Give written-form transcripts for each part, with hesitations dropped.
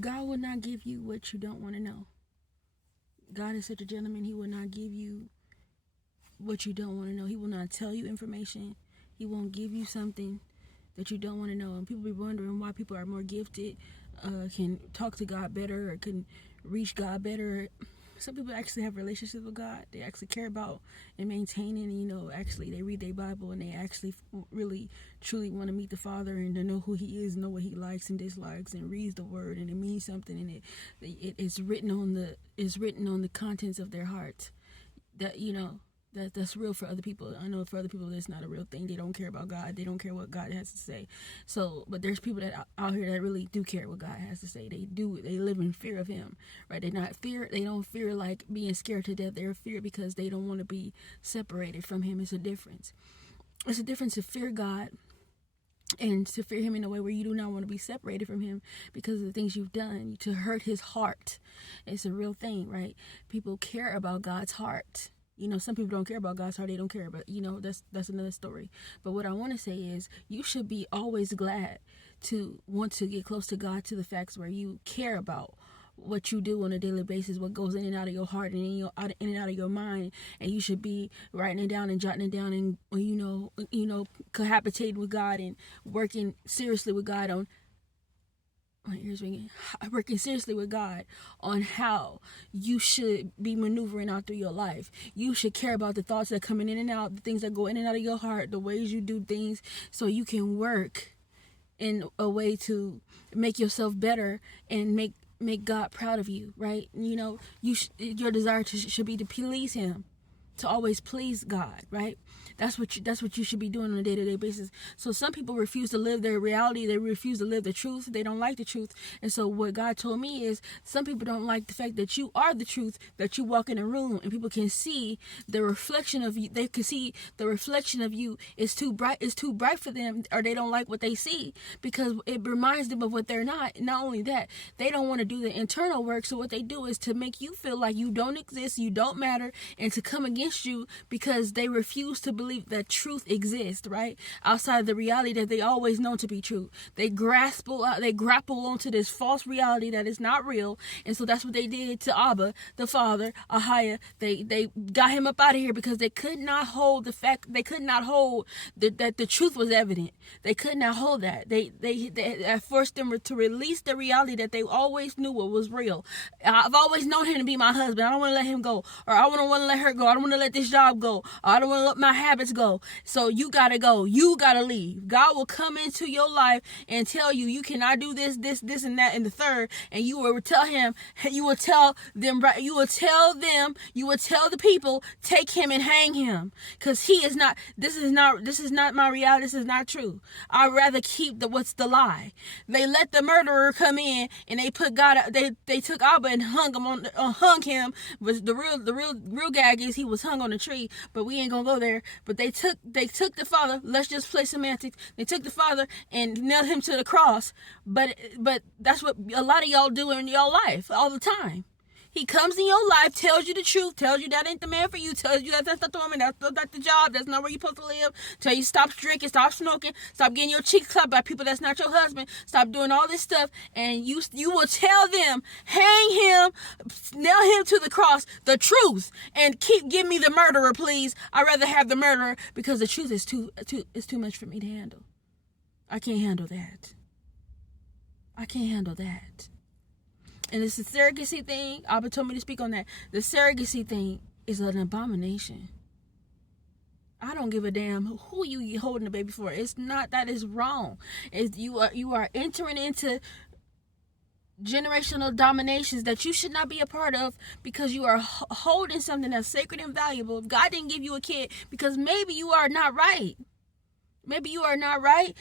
God will not give you what you don't want to know. God is such a gentleman. He will not give you what you don't want to know. He will not tell you information. He won't give you something that you don't want to know. And people be wondering why people are more gifted, can talk to God better, or can reach God better. Some people actually have relationships with God. They actually care about and maintaining, actually they read their Bible and they actually really truly want to meet the Father and to know who He is, know what He likes and dislikes, and reads the Word, and it means something, and it's written on the contents of their heart. That that's real for other people. I know for other people that's not a real thing. They don't care about God. They don't care what God has to say. So, but there's people that out here that really do care what God has to say. They live in fear of Him, right? They don't fear like being scared to death. They're fear because they don't want to be separated from Him. It's a difference. It's a difference to fear God and to fear Him in a way where you do not want to be separated from Him because of the things you've done to hurt His heart. It's a real thing, right? People care about God's heart. Some people don't care about God's heart. They don't care, but that's another story. But what I want to say is you should be always glad to want to get close to God, to the facts where you care about what you do on a daily basis, what goes in and out of your heart and in and out of your mind, and you should be writing it down and jotting it down, and cohabitating with God and working seriously with God on my ears ringing, working seriously with God on how you should be maneuvering out through your life. You should care about the thoughts that are coming in and out, the things that go in and out of your heart, the ways you do things, so you can work in a way to make yourself better and make God proud of you, right? Your desire should be to please Him, to always please God, right? That's what you should be doing on a day-to-day basis. So some people refuse to live their reality. They refuse to live the truth. They don't like the truth. And so what God told me is some people don't like the fact that you are the truth, that you walk in a room and people can see the reflection of you. They can see the reflection of you is too bright. It's too bright for them, or they don't like what they see because it reminds them of what they're not. Not only that, they don't want to do the internal work. So what they do is to make you feel like you don't exist, you don't matter, and to come against you because they refuse to believe that truth exists, right? Outside of the reality that they always know to be true. They grapple onto this false reality that is not real. And so that's what they did to Abba, the father, Ahiah. They got him up out of here because they could not hold the fact, they could not hold that the truth was evident. They could not hold that. They forced them to release the reality that they always knew what was real. I've always known him to be my husband. I don't want to let him go, or I don't want to let her go. I don't want to let this job go, or I don't want to let my habits go. So you gotta go. You gotta leave. God will come into your life and tell you cannot do this, and that, and the third. And you will tell him. You will tell them. Right. You will tell them. You will tell the people, take him and hang him, because he is not. This is not my reality. This is not true. I'd rather keep what's the lie. They let the murderer come in and they put God. They took Abba and hung him. Was the real gag is he was hung on a tree, but we ain't gonna go there. But they took the father. Let's just play semantics. They took the father and nailed him to the cross. But that's what a lot of y'all do in y'all life all the time. He comes in your life, tells you the truth, tells you that ain't the man for you, tells you that's not the woman, that's not the job, that's not where you're supposed to live, tell you stop drinking, stop smoking, stop getting your cheeks clapped by people that's not your husband, stop doing all this stuff, and you will tell them, hang him, nail him to the cross, the truth, and give me the murderer, please. I'd rather have the murderer because the truth is too much for me to handle. I can't handle that. I can't handle that. And it's the surrogacy thing. Abba told me to speak on that. The surrogacy thing is an abomination. I don't give a damn who you holding the baby for. It's not. That is wrong. You are entering into generational dominations that you should not be a part of because you are holding something that's sacred and valuable. If God didn't give you a kid, because maybe you are not right. Maybe you are not right.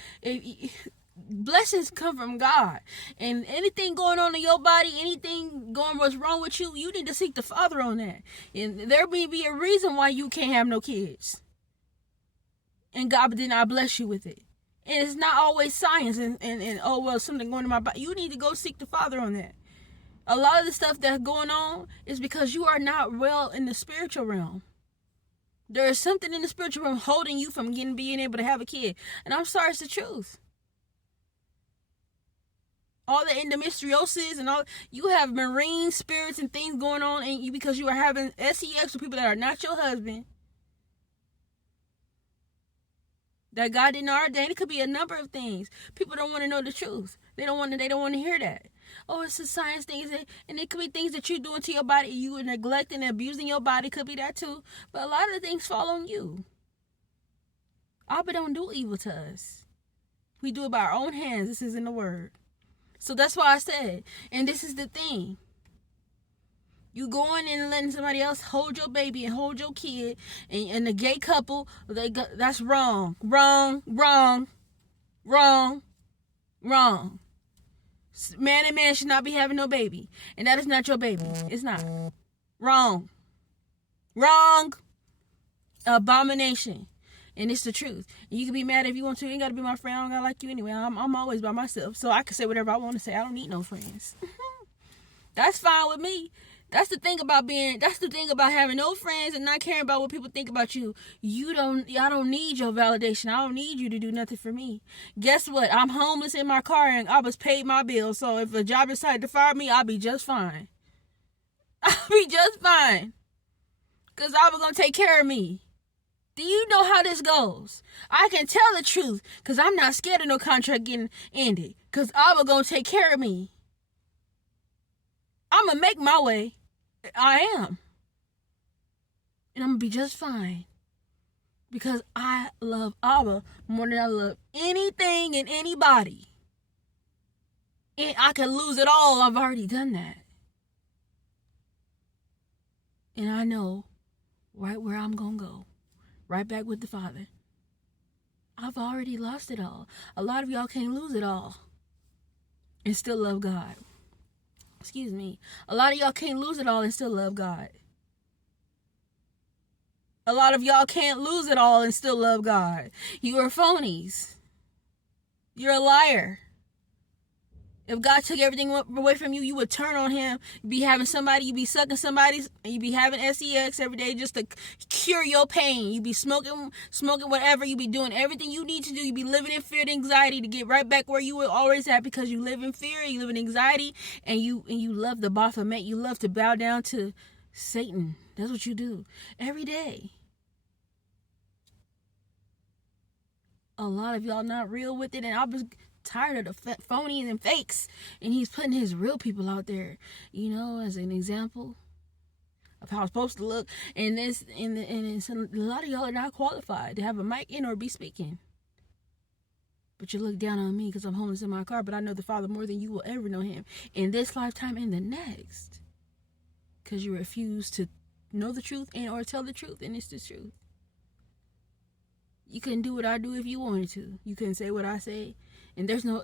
Blessings come from God, and anything going on in your body, anything going what's wrong with you, you need to seek the Father on that. And there may be a reason why you can't have no kids, and God did not bless you with it. And it's not always science and oh well, something going in my body. You need to go seek the Father on that. A lot of the stuff that's going on is because you are not well in the spiritual realm. There is something in the spiritual realm holding you from being able to have a kid, and I'm sorry, it's the truth. All the endometriosis and all, you have marine spirits and things going on in you because you are having sex with people that are not your husband. That God didn't ordain. It could be a number of things. People don't want to know the truth. They don't want to hear that. Oh, it's a science thing. And it could be things that you're doing to your body. You are neglecting and abusing your body. Could be that too. But a lot of the things fall on you. Abba don't do evil to us. We do it by our own hands. This is in the word. So that's why I said, and this is the thing. You going in and letting somebody else hold your baby and hold your kid, and the gay couple, that's wrong. Wrong. Man and man should not be having no baby. And that is not your baby. It's not. Wrong. Abomination. And it's the truth. And you can be mad if you want to. You ain't got to be my friend. I don't got to like you anyway. I'm always by myself. So I can say whatever I want to say. I don't need no friends. That's fine with me. That's the thing about having no friends and not caring about what people think about you. I don't need your validation. I don't need you to do nothing for me. Guess what? I'm homeless in my car and I was paid my bills. So if a job decided to fire me, I'll be just fine. I'll be just fine. Because I was going to take care of me. Do you know how this goes? I can tell the truth because I'm not scared of no contract getting ended. Because Abba going to take care of me. I'm going to make my way. I am. And I'm going to be just fine. Because I love Abba more than I love anything and anybody. And I can lose it all. I've already done that. And I know right where I'm going to go. Right back with the Father. I've already lost it all. A lot of y'all can't lose it all. And still love God. Excuse me. A lot of y'all can't lose it all and still love God. A lot of y'all can't lose it all and still love God. You are phonies. You're a liar. If God took everything away from you, you would turn on him. You'd be having somebody, you'd be sucking somebody's, and you'd be having sex every day just to cure your pain. You'd be smoking whatever. You'd be doing everything you need to do. You'd be living in fear and anxiety to get right back where you were always at because you live in fear, you live in anxiety, and you love the Baphomet. You love to bow down to Satan. That's what you do every day. A lot of y'all not real with it, and I was tired of the phonies and fakes, and he's putting his real people out there, as an example of how it's supposed to look. And a lot of y'all are not qualified to have a mic in or be speaking. But you look down on me because I'm homeless in my car, but I know the Father more than you will ever know him in this lifetime and the next, because you refuse to know the truth and or tell the truth, and it's the truth. You couldn't do what I do if you wanted to. You couldn't say what I say. And there's no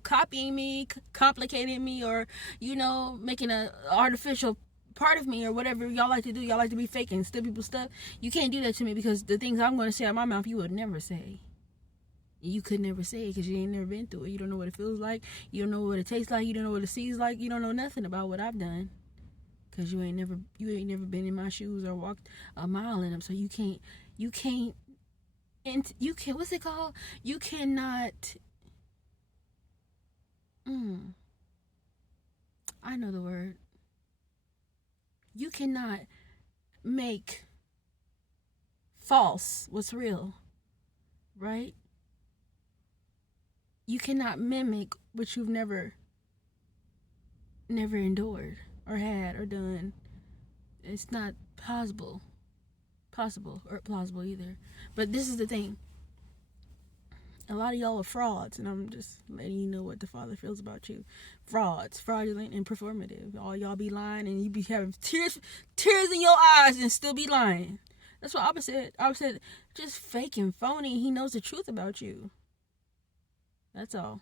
copying me, complicating me, or making an artificial part of me or whatever y'all like to do. Y'all like to be fake and steal people's stuff. You can't do that to me because the things I'm going to say out of my mouth you would never say. You could never say it because you ain't never been through it. You don't know what it feels like. You don't know what it tastes like. You don't know what it sees like. You don't know nothing about what I've done because you ain't never been in my shoes or walked a mile in them. So you can't. And what's it called? You cannot, I know the word. You cannot make false what's real, right? You cannot mimic what you've never endured or had or done. It's not possible or plausible either. But this is the thing. A lot of y'all are frauds, and I'm just letting you know what the Father feels about you. Frauds, fraudulent and performative. All y'all be lying, and you be having tears in your eyes and still be lying. That's what Abba said. Abba said, just fake and phony. He knows the truth about you. That's all.